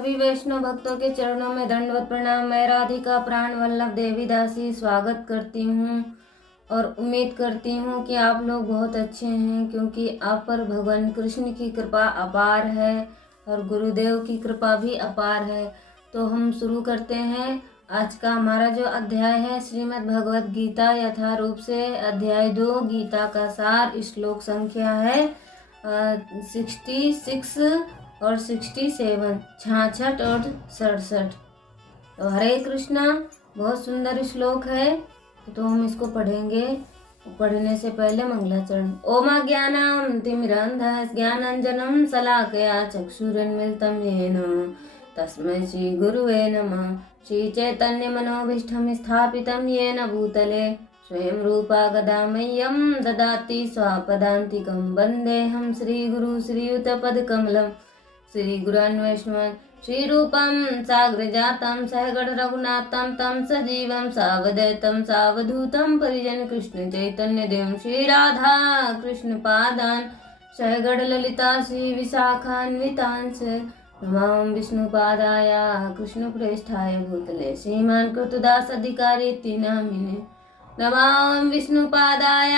सभी वैष्णव भक्तों के चरणों में दंडवत प्रणाम। मैं राधिका प्राण वल्लभ देवी दासी स्वागत करती हूँ और उम्मीद करती हूँ कि आप लोग बहुत अच्छे हैं, क्योंकि आप पर भगवान कृष्ण की कृपा अपार है और गुरुदेव की कृपा भी अपार है। तो हम शुरू करते हैं। आज का हमारा जो अध्याय है श्रीमद् भगवत गीता यथारूप से अध्याय 2 गीता का सार। श्लोक संख्या है 66 और 67, 66 और 67। तो हरे कृष्णा, बहुत सुंदर श्लोक है, तो हम इसको पढ़ेंगे। पढ़ने से पहले मंगलाचरण। ओम ज्ञानां तिमिरान्धस्य ज्ञानाञ्जनं शलाकया चक्षुरुन्मीलितं येन तस्मै श्री गुरुवे नमः। श्री चैतन्य मनोभीष्टं स्थापितं येन भूतले स्वयं रूपा गदा मह्यं ददाति स्वापदान्तिकं। वन्देऽहं श्रीगुरु श्रीयुतपदकमलं श्रीगुरान् वैष्णवान् श्रीरूपं साग्रजातं सहगण रघुनाथं तं सजीवं सावधैतं सावधूतं परिजन कृष्ण चैतन्य देवं श्री राधा कृष्ण पादान् सहगण ललिता श्री विशाखान्वितांश। नमामि विष्णुपादाय कृष्णप्रेष्ठाय भूतले श्रीमान् कृतदास अधिकारी नामिने। नमामि विष्णुपादाय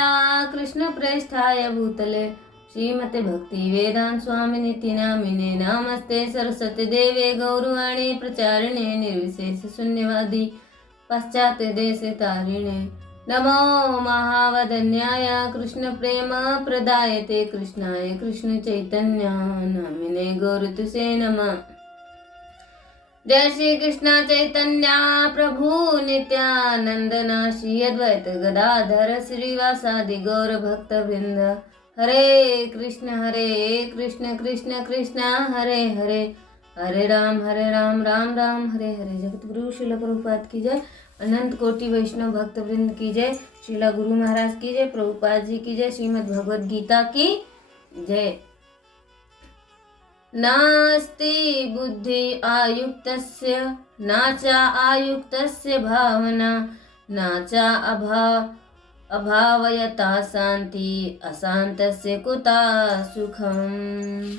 कृष्णप्रेष्ठाय भूतले श्रीमते भक्ति वेदांत स्वामिनिति नामिने। नमस्ते सरस्वती देवे गौरवाणी प्रचारिणे निर्विशेष शून्यवादी पाश्चात्य देश तारिणे। नमो महावदन्याय कृष्ण प्रेम प्रदायते कृष्णाय कृष्ण चैतन्य नामिने गौरतुसे नमः। जय श्री कृष्ण चैतन्य प्रभु नित्यानंदना श्री अद्वैत गदाधर श्रीवासादि गौर भक्त वृंद। हरे कृष्ण कृष्ण कृष्ण हरे हरे, हरे राम राम राम हरे हरे। जगत गुरु श्रील प्रभुपाद की जय, अनंत कोटि वैष्णव भक्त वृंद की जय, श्रीला गुरु महाराज की जय, प्रभुपाद जी की जय, श्रीमद् भगवद गीता की जय। नास्ति बुद्धि आयुक्तस्य नाचा आयुक्तस्य भावना नाचा अभावयता शांति अशांतस्य कुता सुखम्।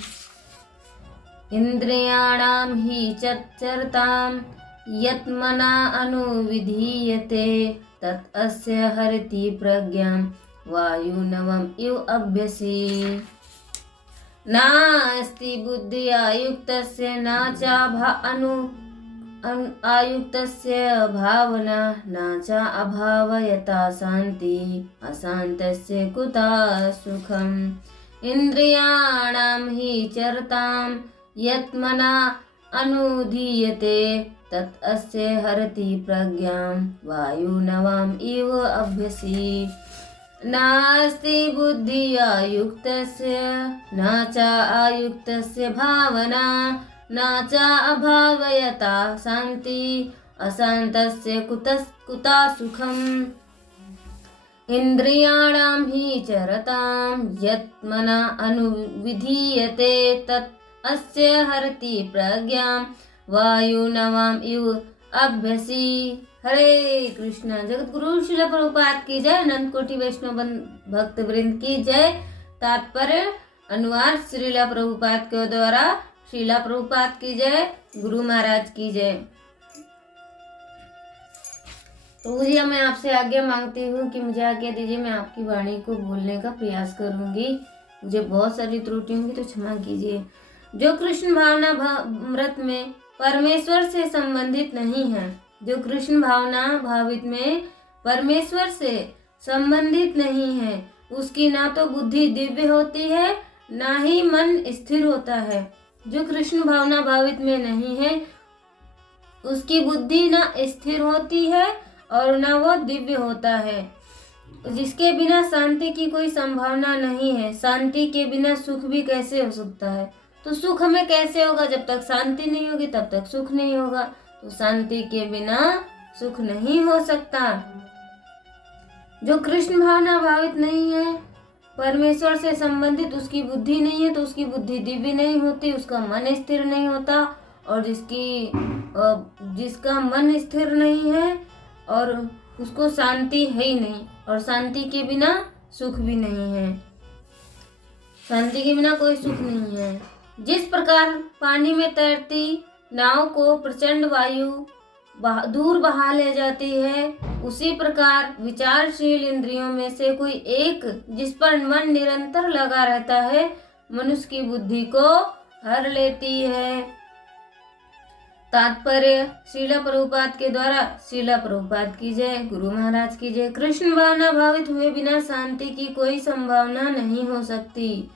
इंद्रियाणां हि चर्तां यत् मना अनुविधीयते तत् अस्य हरति प्रज्ञां वायुनवम् इव अभ्यसी। नास्ति बुद्धि आयुक्तस्य नाचा आयुक्तस्य भावना नाचा अभावयता शांति अशांतस्य कुता सुखम्। इंद्रियाणां हि चरतां यत् मना अनुधीयते तत् अस्य हरति प्रज्ञां वायुनवम् इव अभ्यसी। नास्ति बुद्धि आयुक्तस्य नाचा आयुक्तस्य भावना नाचा अभावयता शांति अशांतस्य कुता सुखम्। इंद्रियाणां हि चरतां यत् मना अनुविधीयते तत् अस्य हरति प्रज्ञां वायुनवम् इव अभ्यसी। हरे कृष्णा। जगत गुरु श्रील प्रभुपाद की जय, अनंत कोटि वैष्णव भक्त वृंद की जय। तात्पर्य अनुवाद श्रीला प्रभुपाद के द्वारा। श्रीला प्रभुपाद की जय, गुरु महाराज की जय। तो भैया मैं आपसे आज्ञा मांगती हूँ कि मुझे आज्ञा दीजिए, मैं आपकी वाणी को बोलने का प्रयास करूंगी। मुझे बहुत सारी त्रुटि होंगी तो क्षमा कीजिए। जो कृष्ण भावना व्रत में परमेश्वर से संबंधित नहीं है, जो कृष्ण भावना भावित में परमेश्वर से संबंधित नहीं है, उसकी ना तो बुद्धि दिव्य होती है ना ही मन स्थिर होता है। जो कृष्ण भावना भावित में नहीं है उसकी बुद्धि ना स्थिर होती है और ना वो दिव्य होता है। जिसके बिना शांति की कोई संभावना नहीं है। शांति के बिना सुख भी कैसे हो सकता है? तो सुख हमें कैसे होगा? जब तक शांति नहीं होगी तब तक सुख नहीं होगा। तो शांति के बिना सुख नहीं हो सकता। जो कृष्ण भावना भावित नहीं है, परमेश्वर से संबंधित, उसकी बुद्धि नहीं है तो उसकी बुद्धि दिव्य नहीं होती, उसका मन स्थिर नहीं होता। और जिसका मन स्थिर नहीं है और उसको शांति है ही नहीं, और शांति के बिना सुख भी नहीं है। शांति के बिना कोई सुख नहीं है। जिस प्रकार पानी में तैरती नाव को प्रचंड वायु दूर बहा ले जाती है, उसी प्रकार विचारशील इंद्रियों में से कोई एक जिस पर मन निरंतर लगा रहता है मनुष्य की बुद्धि को हर लेती है। तात्पर्य श्रीला प्रभुपाद के द्वारा। श्रीला प्रभुपाद की जय। गुरु महाराज की जय। कृष्ण भावना भावित हुए बिना शांति की कोई संभावना नहीं हो सकती।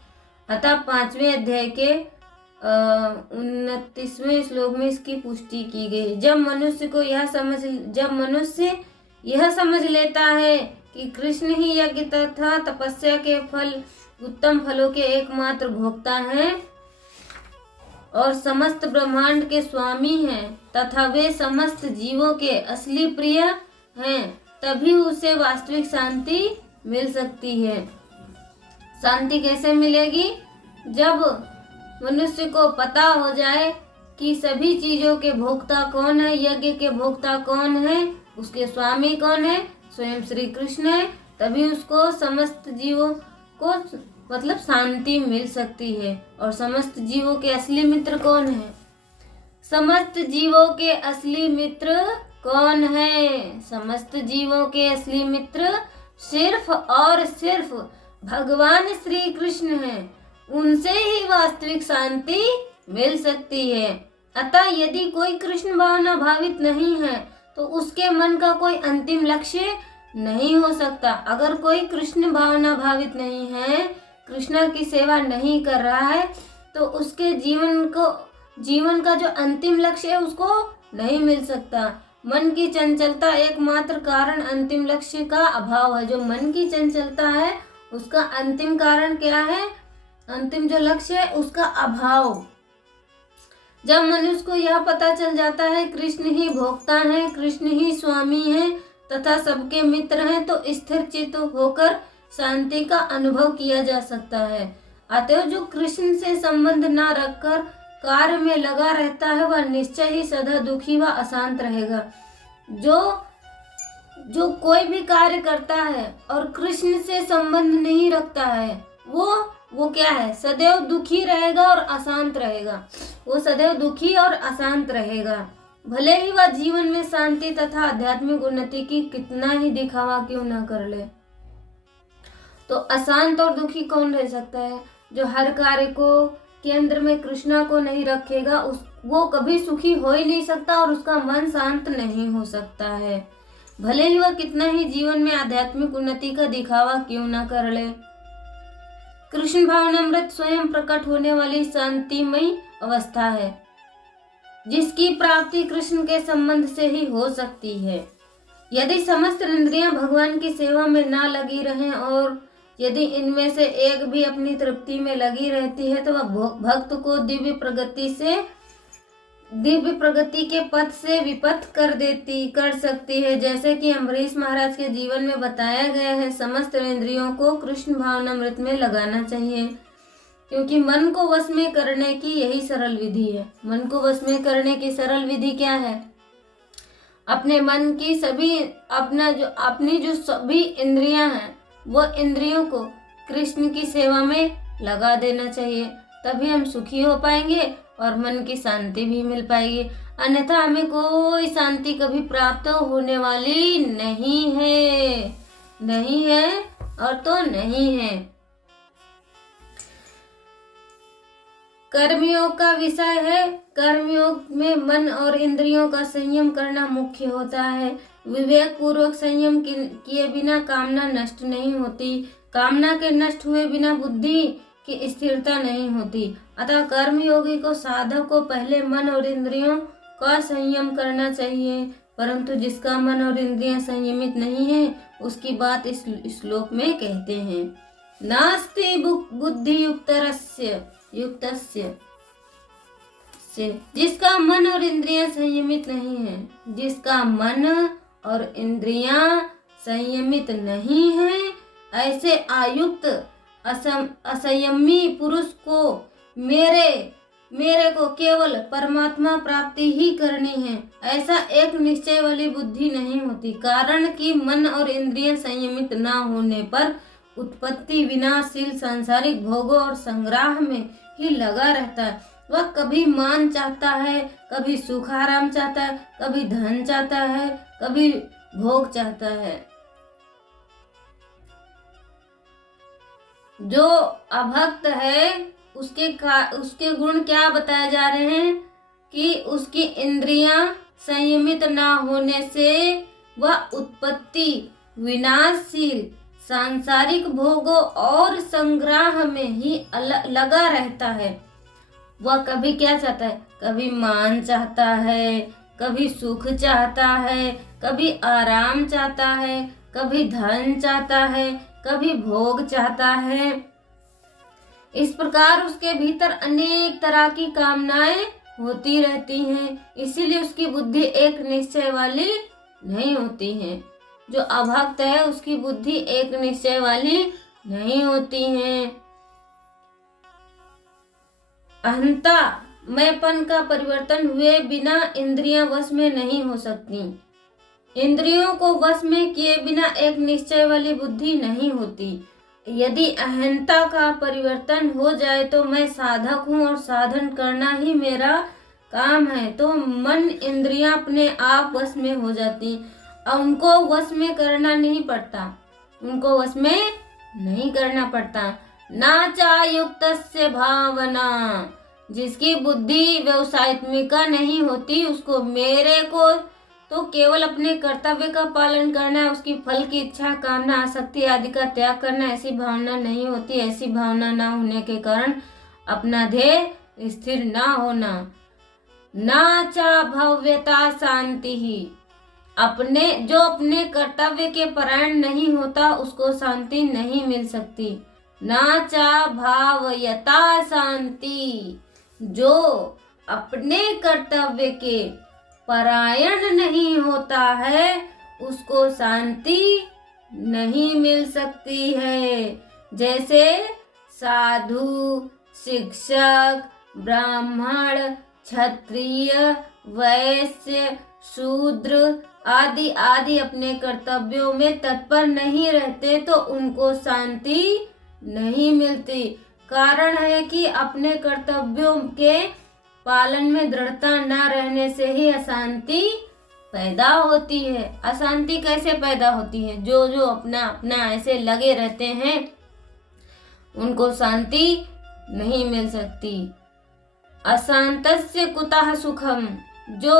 अतः 5वें अध्याय के 29वें श्लोक में इसकी पुष्टि की गई। जब मनुष्य यह समझ लेता है कि कृष्ण ही यज्ञ तथा तपस्या के फल उत्तम फलों के एकमात्र भोक्ता हैं और समस्त ब्रह्मांड के स्वामी हैं तथा वे समस्त जीवों के असली प्रिय हैं, तभी उसे वास्तविक शांति मिल सकती है। शांति कैसे मिलेगी? जब मनुष्य को पता हो जाए कि सभी चीजों के भोक्ता कौन है, यज्ञ के भोक्ता कौन है, उसके स्वामी कौन है, स्वयं श्री कृष्ण है, तभी उसको समस्त जीवों को मतलब शांति मिल सकती है। और समस्त जीवों के असली मित्र कौन है? समस्त जीवों के असली मित्र कौन है? समस्त जीवों के असली मित्र सिर्फ और सिर्फ भगवान श्री कृष्ण हैं। उनसे ही वास्तविक शांति मिल सकती है। अतः यदि कोई कृष्ण भावना भावित नहीं है तो उसके मन का कोई अंतिम लक्ष्य नहीं हो सकता। अगर कोई कृष्ण भावना भावित नहीं है, कृष्णा की सेवा नहीं कर रहा है, तो उसके जीवन का जो अंतिम लक्ष्य है उसको नहीं मिल सकता। मन की चंचलता एकमात्र कारण अंतिम लक्ष्य का अभाव है। जो मन की चंचलता है उसका अंतिम कारण क्या है? अंतिम जो लक्ष्य है उसका अभाव। जब मनुष्य को यह पता चल जाता है कृष्ण ही भोक्ता है, कृष्ण ही स्वामी है तथा सबके मित्र हैं, तो स्थिर चित्त होकर शांति का अनुभव किया जा सकता है। अतः जो कृष्ण से संबंध न रखकर कार्य में लगा रहता है वह निश्चय ही सदा दुखी व अशांत रहेगा। जो कोई भी कार्य करता है और कृष्ण से संबंध नहीं रखता है वो क्या है? सदैव दुखी रहेगा और अशांत रहेगा। वो सदैव दुखी और अशांत रहेगा, भले ही वह जीवन में शांति तथा आध्यात्मिक उन्नति की कितना ही दिखावा क्यों न कर ले। तो अशांत और दुखी कौन रह सकता है? जो हर कार्य को केंद्र में कृष्णा को नहीं रखेगा वो कभी सुखी हो ही नहीं सकता और उसका मन शांत नहीं हो सकता है, भले ही वह कितना ही जीवन में आध्यात्मिक उन्नति का दिखावा क्यों न कर ले। कृष्ण भावनामृत स्वयं प्रकट होने वाली शांतिमयी अवस्था है जिसकी प्राप्ति कृष्ण के संबंध से ही हो सकती है। यदि समस्त इंद्रियां भगवान की सेवा में ना लगी रहें और यदि इनमें से एक भी अपनी तृप्ति में लगी रहती है तो वह भक्त को दिव्य प्रगति के पथ से विपथ कर सकती है। जैसे कि अम्बरीश महाराज के जीवन में बताया गया है, समस्त इंद्रियों को कृष्ण भावनामृत में लगाना चाहिए, क्योंकि मन को वश में करने की यही सरल विधि है। मन को वश में करने की सरल विधि क्या है? अपने मन की अपनी जो सभी इंद्रियां हैं वो इंद्रियों को कृष्ण की सेवा में लगा देना चाहिए, तभी हम सुखी हो पाएंगे और मन की शांति भी मिल पाएगी। अन्यथा हमें कोई शांति कभी प्राप्त होने वाली नहीं है और तो नहीं है। कर्मयोग का विषय है। कर्मयोग में मन और इंद्रियों का संयम करना मुख्य होता है। विवेक पूर्वक संयम किए बिना कामना नष्ट नहीं होती। कामना के नष्ट हुए बिना बुद्धि की स्थिरता नहीं होती। अतः कर्मयोगी को साधक को पहले मन और इंद्रियों का संयम करना चाहिए, परंतु जिसका मन और इंद्रियां संयमित नहीं है उसकी बात इस श्लोक में कहते हैं। नास्ति बुद्धि युक्तस्य जिसका मन और इंद्रियां संयमित नहीं है, जिसका मन और इंद्रियां संयमित नहीं है, ऐसे आयुक्त असंयमी पुरुष को मेरे को केवल परमात्मा प्राप्ति ही करनी है, ऐसा एक निश्चय वाली बुद्धि नहीं होती। कारण कि मन और इंद्रियां संयमित न होने पर उत्पत्ति विनाशशील सांसारिक भोगों और संग्रह में ही लगा रहता है। वह कभी मान चाहता है, कभी सुख आराम चाहता है, कभी धन चाहता है, कभी भोग चाहता है। जो अभक्त है उसके गुण क्या बताए जा रहे हैं कि उसकी इंद्रियां संयमित ना होने से वह उत्पत्ति, विनाशशील सांसारिक भोगों और संग्रह में ही लगा रहता है। वह कभी क्या चाहता है, कभी मान चाहता है, कभी सुख चाहता है, कभी आराम चाहता है, कभी धन चाहता है, कभी भोग चाहता है। इस प्रकार उसके भीतर अनेक तरह की कामनाएं होती रहती हैं, इसीलिए उसकी बुद्धि एक निश्चय वाली नहीं होती है। जो अभक्त है उसकी बुद्धि एक निश्चय वाली नहीं होती है। अहंता, मैंपन का परिवर्तन हुए बिना इंद्रियां वश में नहीं हो सकती। इंद्रियों को वश में किए बिना एक निश्चय वाली बुद्धि नहीं होती। यदि अहंता का परिवर्तन हो जाए तो मैं साधक हूँ और साधन करना ही मेरा काम है, तो मन इंद्रियां अपने आप वश में हो जाती और उनको वश में करना नहीं पड़ता, उनको वश में नहीं करना पड़ता। नाचा युक्तस्य भावना, जिसकी बुद्धि व्यवसायत्मिका नहीं होती उसको मेरे को तो केवल अपने कर्तव्य का पालन करना है, उसकी फल की इच्छा, कामना, आसक्ति आदि का त्याग करना, ऐसी भावना नहीं होती। ऐसी भावना ना होने के कारण अपना ध्येय स्थिर ना होना। नाचा भव्यता शांति ही, अपने कर्तव्य के परायण नहीं होता उसको शांति नहीं मिल सकती। नाचा भावयता शांति, जो अपने कर्तव्य के परायण नहीं होता है उसको शांति नहीं मिल सकती है। जैसे साधु, शिक्षक, ब्राह्मण, क्षत्रिय, वैश्य, शूद्र आदि आदि अपने कर्तव्यों में तत्पर नहीं रहते तो उनको शांति नहीं मिलती। कारण है कि अपने कर्तव्यों के पालन में दृढ़ता न रहने से ही अशांति पैदा होती है। अशांति कैसे पैदा होती है? जो जो अपना अपना ऐसे लगे रहते हैं उनको शांति नहीं मिल सकती। अशांतस्य कुतः सुखम, जो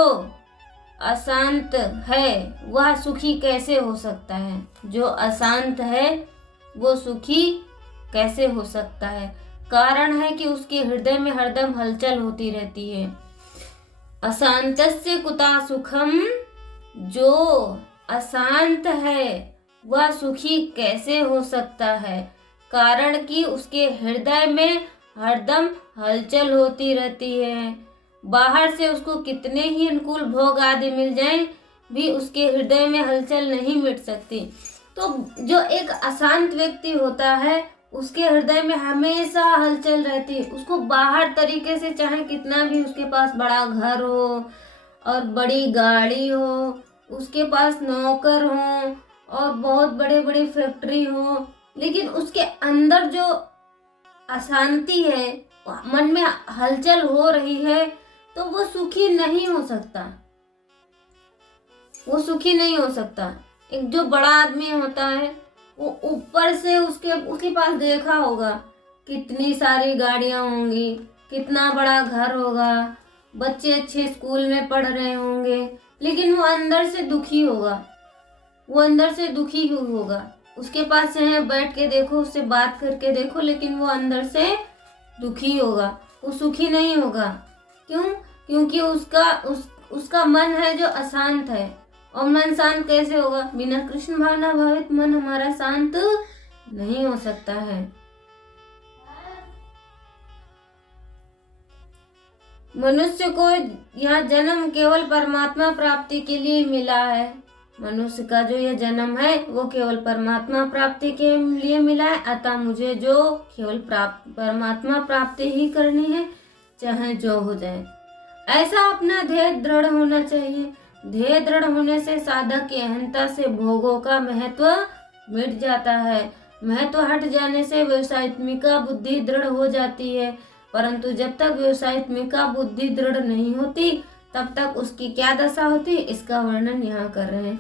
अशांत है वह सुखी कैसे हो सकता है? जो अशांत है वो सुखी कैसे हो सकता है? कारण है कि उसके हृदय में हरदम हलचल होती रहती है। अशांतस्य कुतः सुखम, जो अशांत है वह सुखी कैसे हो सकता है? कारण कि उसके हृदय में हरदम हलचल होती रहती है। बाहर से उसको कितने ही अनुकूल भोग आदि मिल जाएं भी उसके हृदय में हलचल नहीं मिट सकती। तो जो एक अशांत व्यक्ति होता है उसके हृदय में हमेशा हलचल रहती है। उसको बाहर तरीके से चाहे कितना भी उसके पास बड़ा घर हो और बड़ी गाड़ी हो, उसके पास नौकर हो और बहुत बड़े बड़े फैक्ट्री हो, लेकिन उसके अंदर जो अशांति है, मन में हलचल हो रही है, तो वो सुखी नहीं हो सकता। वो सुखी नहीं हो सकता। एक जो बड़ा आदमी होता है वो ऊपर से उसके पास देखा होगा कितनी सारी गाड़ियां होंगी, कितना बड़ा घर होगा, बच्चे अच्छे स्कूल में पढ़ रहे होंगे, लेकिन वो अंदर से दुखी होगा। वो अंदर से दुखी होगा। उसके पास चाहे बैठ के देखो, उससे बात करके देखो, लेकिन वो अंदर से दुखी होगा, वो सुखी नहीं होगा। क्यों? क्योंकि उसका मन है जो अशांत है। और मन शांत कैसे होगा? बिना कृष्ण भावना भावित मन हमारा शांत नहीं हो सकता है। मनुष्य को यह जन्म केवल परमात्मा प्राप्ति के लिए मिला है। मनुष्य का जो यह जन्म है वो केवल परमात्मा प्राप्ति के लिए मिला है। अतः मुझे जो केवल परमात्मा प्राप्ति ही करनी है, चाहे जो हो जाए। ऐसा अपना ध्येय दृढ़ होना चाहिए। ध्येय दृढ़ होने से साधक की अहंता से भोगों का महत्व मिट जाता है। महत्व हट जाने से व्यवसायत्मिका बुद्धि दृढ़ हो जाती है। परंतु जब तक व्यवसायित्मिका बुद्धि दृढ़ नहीं होती तब तक उसकी क्या दशा होती, इसका वर्णन यहाँ कर रहे हैं।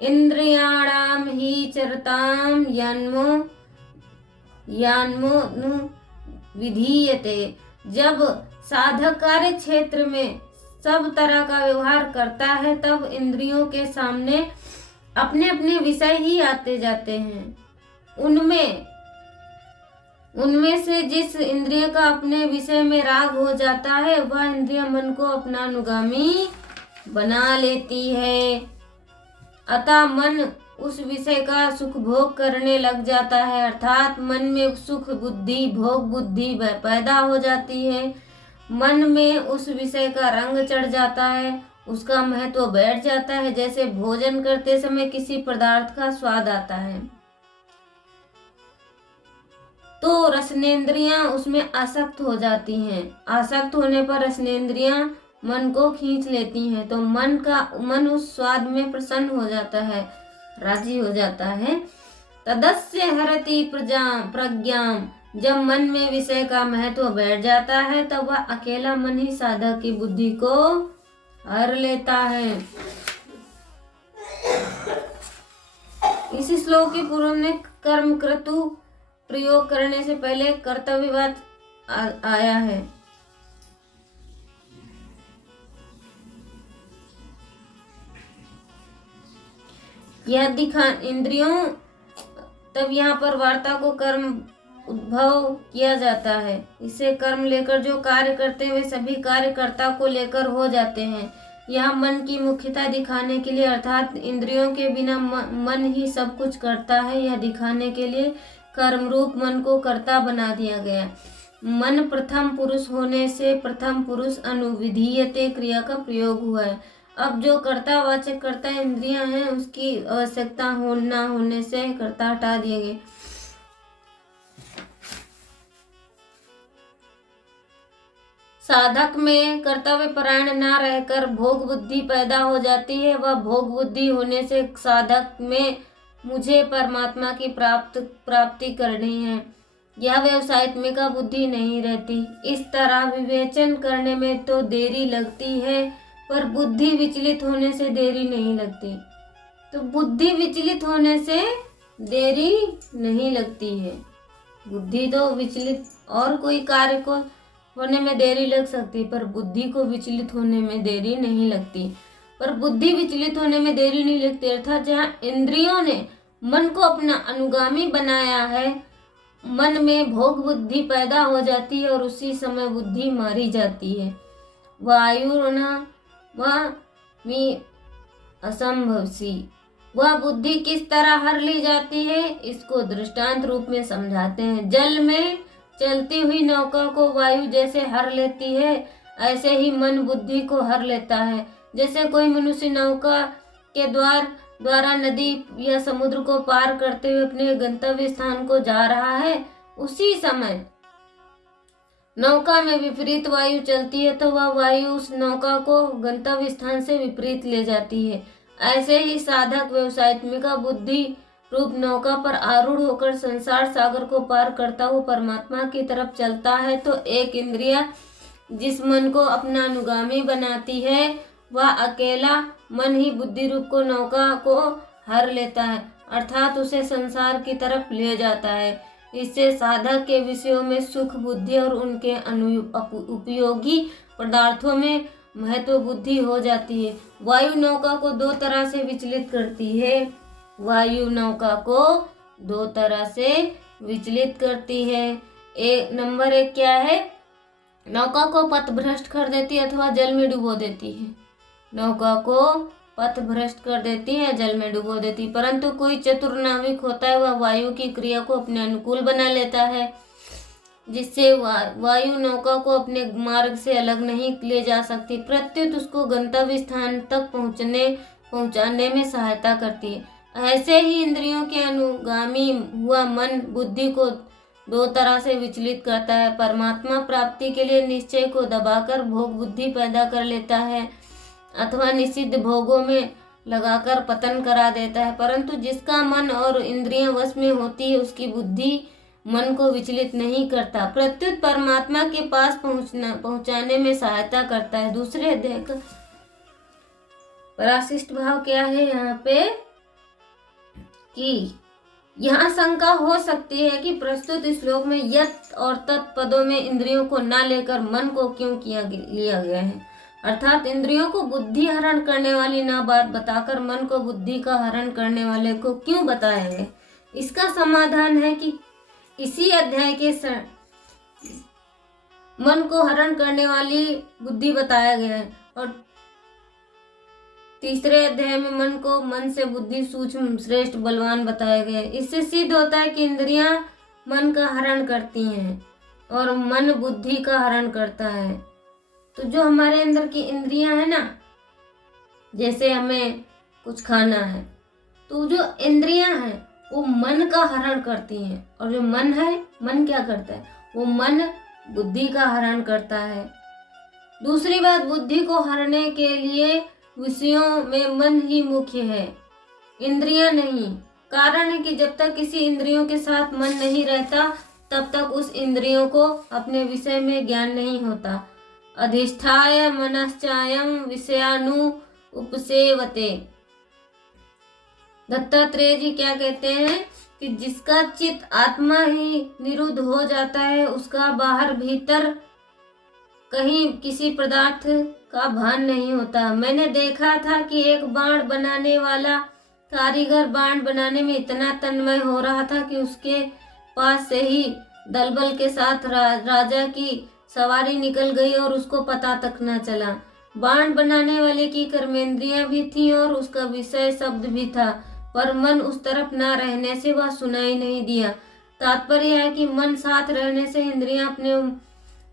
इंद्रियाणाम ही चरताम यान्मो विधीयते। जब साधक कार्य क्षेत्र में सब तरह का व्यवहार करता है तब इंद्रियों के सामने अपने अपने विषय ही आते जाते हैं। उनमें से जिस इंद्रिय का अपने विषय में राग हो जाता है वह इंद्रिय मन को अपना अनुगामी बना लेती है। अतः मन उस विषय का सुख भोग करने लग जाता है, अर्थात मन में सुख बुद्धि भोग बुद्धि पैदा हो जाती है। मन में उस विषय का रंग चढ़ जाता है, उसका महत्व बैठ जाता है। जैसे भोजन करते समय किसी पदार्थ का स्वाद आता है तो रसनेंद्रियां उसमें आसक्त हो जाती हैं। आसक्त होने पर रसनेंद्रियां मन को खींच लेती हैं तो मन उस स्वाद में प्रसन्न हो जाता है, राजी हो जाता है। तदस्य हरति प्रज्ञाम। जब मन में विषय का महत्व बैठ जाता है तब वह अकेला मन ही साधक की बुद्धि को हर लेता है। इस श्लोक के पूर्व में कर्म क्रतु प्रयोग करने से पहले कर्तव्यवाद आया है। यह इंद्रियों तब यहाँ पर वार्ता को कर्म उद्भव किया जाता है। इससे कर्म लेकर जो कार्य करते हैं वे सभी कार्यकर्ता को लेकर हो जाते हैं। यह मन की मुख्यता दिखाने के लिए, अर्थात इंद्रियों के बिना मन ही सब कुछ करता है, यह दिखाने के लिए कर्म रूप मन को कर्ता बना दिया गया। मन प्रथम पुरुष होने से प्रथम पुरुष अनुविधीयते क्रिया का प्रयोग हुआ है। अब जो कर्ता वाचक कर्ता इंद्रियां हैं उसकी आवश्यकता ना होने से कर्ता हटा दिए गए। साधक में कर्तव्य परायण ना रहकर भोग बुद्धि पैदा हो जाती है। वह भोग बुद्धि होने से साधक में मुझे परमात्मा की प्राप्ति करनी है, यह व्यवसायित्मिका बुद्धि नहीं रहती। इस तरह विवेचन करने में तो देरी लगती है पर बुद्धि विचलित होने से देरी नहीं लगती। तो बुद्धि विचलित होने से देरी नहीं लगती है। बुद्धि तो विचलित और कोई कार्य को होने में देरी लग सकती पर बुद्धि को विचलित होने में देरी नहीं लगती। पर बुद्धि विचलित होने में देरी नहीं लगती, अर्थात जहाँ इंद्रियों ने मन को अपना अनुगामी बनाया है मन में भोग बुद्धि पैदा हो जाती है और उसी समय बुद्धि मारी जाती है। असंभवसी। वह बुद्धि किस तरह हर ली जाती है इसको दृष्टांत रूप में समझाते हैं। जल में चलती हुई नौका को वायु जैसे हर लेती है ऐसे ही मन बुद्धि को हर लेता है। जैसे कोई मनुष्य नौका के द्वारा नदी या समुद्र को पार करते हुए अपने गंतव्य स्थान को जा रहा है, उसी समय नौका में विपरीत वायु चलती है तो वह वायु उस नौका को गंतव्य स्थान से विपरीत ले जाती है। ऐसे ही साधक व्यवसायित्मिका बुद्धि रूप नौका पर आरूढ़ होकर संसार सागर को पार करता हुआ परमात्मा की तरफ चलता है तो एक इंद्रिय जिस मन को अपना अनुगामी बनाती है वह अकेला मन ही बुद्धि रूप को नौका को हर लेता है, अर्थात उसे संसार की तरफ ले जाता है। इससे साधक के विषयों में सुख बुद्धि और उनके उपयोगी पदार्थों में महत्व बुद्धि हो जाती है। वायु नौका को दो तरह से विचलित करती है। वायु नौका को दो तरह से विचलित करती है। नंबर एक क्या है? नौका को पथ भ्रष्ट कर देती है अथवा जल में डुबो देती है। नौका को पथ भ्रष्ट कर देती है, जल में डुबो देती। परंतु कोई चतुर नाविक होता है, वह वायु की क्रिया को अपने अनुकूल बना लेता है, जिससे वायु नौका को अपने मार्ग से अलग नहीं ले जा सकती, प्रत्युत उसको गंतव्य स्थान तक पहुंचाने में सहायता करती है। ऐसे ही इंद्रियों के अनुगामी हुआ मन बुद्धि को दो तरह से विचलित करता है। परमात्मा प्राप्ति के लिए निश्चय को दबाकर भोग बुद्धि पैदा कर लेता है अथवा निषिद्ध भोगों में लगाकर पतन करा देता है। परंतु जिसका मन और इंद्रियां वश में होती है उसकी बुद्धि मन को विचलित नहीं करता, प्रत्युत परमात्मा के पास पहुंचाने में सहायता करता है। दूसरे अध्याय का पराशिष्ट भाव क्या है यहाँ पे कि यहाँ शंका हो सकती है कि प्रस्तुत श्लोक में यत और तत् पदों में इंद्रियों को न लेकर मन को क्यों लिया गया है, अर्थात इंद्रियों को बुद्धि हरण करने वाली न बात बताकर मन को बुद्धि का हरण करने वाले को क्यों बताया गया। इसका समाधान है कि इसी अध्याय के मन को हरण करने वाली बुद्धि बताया गया है और तीसरे अध्याय में मन से बुद्धि सूक्ष्म श्रेष्ठ बलवान बताया गया है। इससे सिद्ध होता है कि इंद्रियां मन का हरण करती हैं और मन बुद्धि का हरण करता है। तो जो हमारे अंदर की इंद्रियां है ना, जैसे हमें कुछ खाना है तो जो इंद्रियां हैं वो मन का हरण करती हैं और जो मन है, मन क्या करता है, वो मन बुद्धि का हरण करता है। दूसरी बात, बुद्धि को हरने के लिए विषयों में मन ही मुख्य है, इंद्रियां नहीं। कारण है कि जब तक किसी इंद्रियों के साथ मन नहीं रहता तब तक उस इंद्रियों को अपने विषय में ज्ञान नहीं होता। अधिष्ठाय मनश्चायं विषयानु उपसेवते। दत्तात्रेय जी क्या कहते हैं कि जिसका चित्त आत्मा ही निरुद्ध हो जाता है उसका बाहर भीतर कहीं किसी पदार्थ का भान नहीं होता। मैंने देखा था कि एक बाण बनाने वाला कारीगर बाण बनाने में इतना तन्मय हो रहा था कि उसके पास से ही दलबल के साथ राजा की सवारी निकल गई और उसको पता तक न चला। बाण बनाने वाले की कर्मेंद्रियां भी थी और उसका विषय शब्द भी था, पर मन उस तरफ न रहने से वह सुनाई नहीं दिया। तात्पर्य है कि मन साथ रहने से इंद्रियां अपने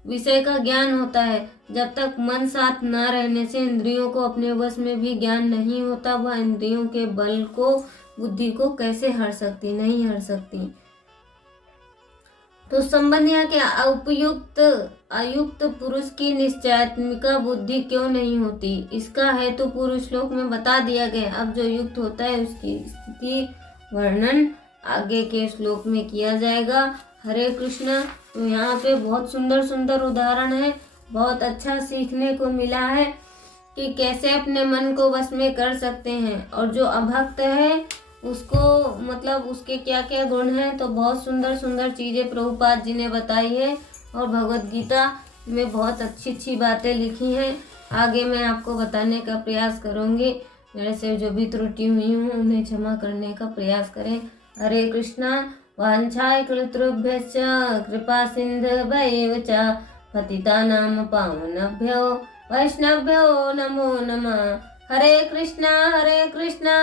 विषय का ज्ञान होता है। जब तक मन साथ न रहने से इंद्रियों को अपने वश में भी ज्ञान नहीं होता, वह इंद्रियों के बल को, बुद्धि को कैसे हर सकती, नहीं हर सकती। तो संबंधियां के उपयुक्त अयुक्त पुरुष की निश्चयात्मिका बुद्धि क्यों नहीं होती, इसका हेतु पूर्व श्लोक में बता दिया गया। अब जो युक्त होता है उसकी स्थिति वर्णन आगे के श्लोक में किया जाएगा। हरे कृष्ण। तो यहाँ पे बहुत सुंदर सुंदर उदाहरण है, बहुत अच्छा सीखने को मिला है कि कैसे अपने मन को वश में कर सकते हैं। और जो अभक्त है उसको मतलब उसके क्या क्या गुण हैं, तो बहुत सुंदर सुंदर चीज़ें प्रभुपाद जी ने बताई है और भगवत गीता में बहुत अच्छी अच्छी बातें लिखी हैं। आगे मैं आपको बताने का प्रयास करूँगी। मेरे से जो भी त्रुटि हुई हूँ उन्हें क्षमा करने का प्रयास करें। हरे कृष्णा। वाञ्छाय कृतृभ्यश्च कृपा सिन्धुभ्यैव च पतितानां पावनेभ्यो वैष्णवेभ्यो नमो नमः। हरे कृष्णा कृष्णा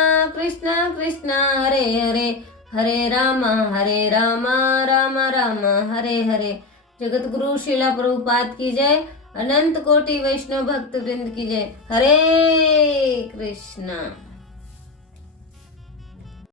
कृष्णा हरे हरे, हरे राम राम राम हरे हरे। जगत गुरु शिला प्रभुपाद की जय। अनंत कोटि वैष्णव भक्त वृंद की जय। हरे कृष्णा।